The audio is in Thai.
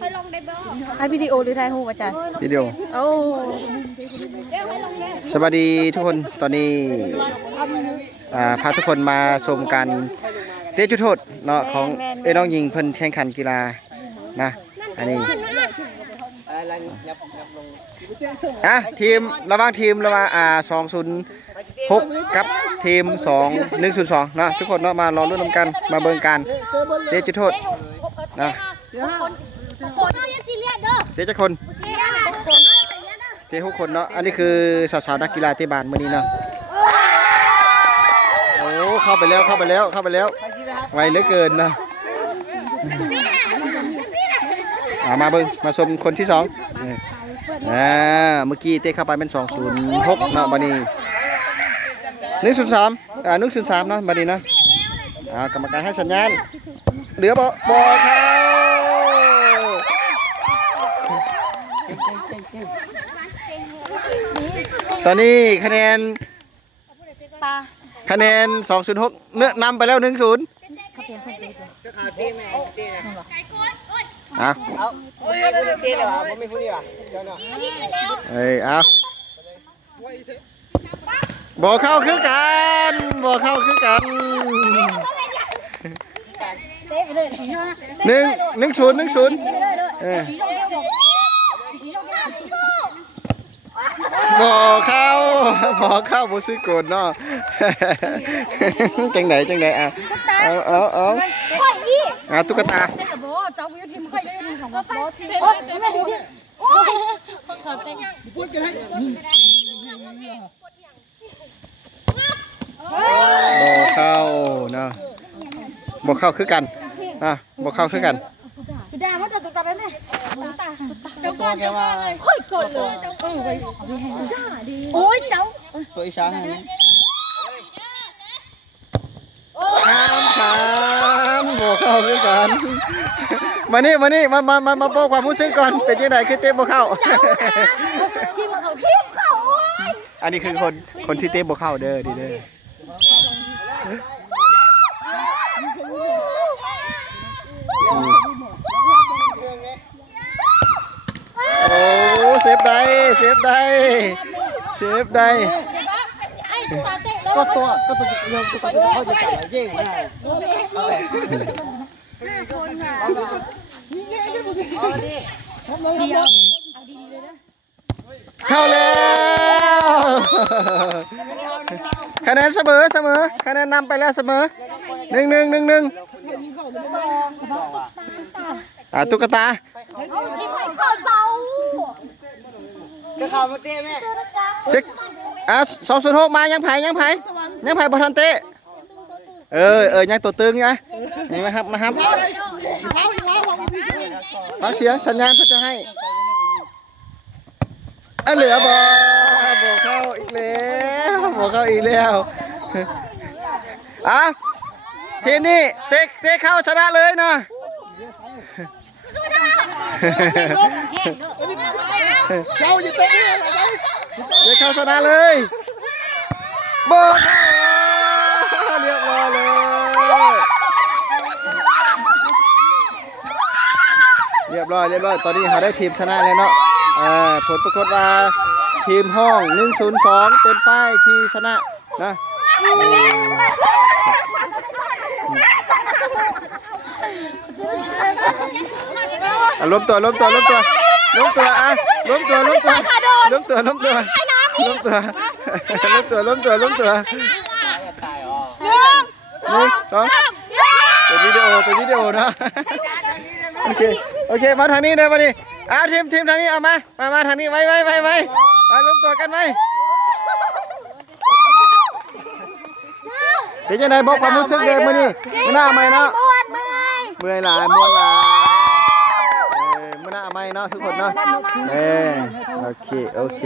ให้ลงได้บ่ ให้วิดีโอหรือถ่ายรูปอาจารย์ วิดีโอ โอ้ เดี๋ยวให้ลงได้ สวัสดีทุกคนตอนนี้พาทุกคนมาชมการเตะจุดโทษเนาะของน้องหญิงเพิ่นแข่งขันกีฬานะอันนี้ทีมระหว่างทีมระหว่าง206กับทีม2102เนาะทุกคนเนาะมารอรุ่นนำกันมาเบิ่งการเตะจุดโทษนะ คนเอาอย่าซีเรียสเด้อ เตะจักคน ซีเรียสนะคน เตะ6คนเนาะอันนี้คือสาวๆนักกีฬาเตะบาสมื้อนี้เนาะโอ้เข้าไปแล้วไวเหลือเกินเนาะมาเบิ่งมาชมคนที่2นี่เมื่อกี้เตะเข้าไปเป็น206เนาะบัดนี้103103เนาะบัดนี้เนาะกรรมการให้สัญญาณเหลือบ่เข้าตอนนี้คะแนน206เนื้อนำไปแล้ว1-0เอาเอาบ่เข้าคือกัน1-0บ่เข้าบ่ซื้อโกนเนาะจังไหนเอาข่อยอี ตุ๊กตาบ่เข้าเนาะบ่เข้าคือกันบ่เข้าคือกันสุดาว่าตุ๊กตาไปแม่เจ้าก่อนเลยค่อยกดเลยเจ้าไปโอ้ยเจ้าตัวอีสานข้ามบ่เข้าคือกันมานี่มาบอกความรู้สึกก่อนเป็นยังไงคือเตะบ่เข้าทีมเขาอันนี้คือคนที่เตะบ่เข้าเด้อดีเด้อโอ้เซฟได้ก็ตัวเขาจะจับอะไรเย่งนะเข้าแล้วคะแนนเสมอคะแนนนำไปแล้วเสมอ1-1ตุ๊กตาทีมไหนเข้าเจ้าจะเข้ามาเตะแม่ซิก206มายังไผบ่ทันเตะยังตัวตึงไงนี่นะครับฟังเสียงสัญญาณเพื่อจะให้เหลือบ่เข้าอีกแล้วทีนี้เตะเข้าชนะเลยเนาะเจ้าอย่าเตะเข้าชนะเลยบ่เรียบร้อยตอนนี้เราได้ทีมชนะเลยเนาะผลปรากฏว่าทีมห้อง102เป็นป้ายที่ชนะนะล้มตัวเป็นวิดีโอนะโอเคมาทางนี้เลยมาดิทีมทางนี้เอามาทางนี้ไว้ล้มตัวกันไหมเป็นยังไงบอกความรู้สึกเลยมื้อนี้มื้อหน้าใหม่เนาะเมื่อยหลายมื้อหน้าใหม่เนาะทุกคนเนาะโอเค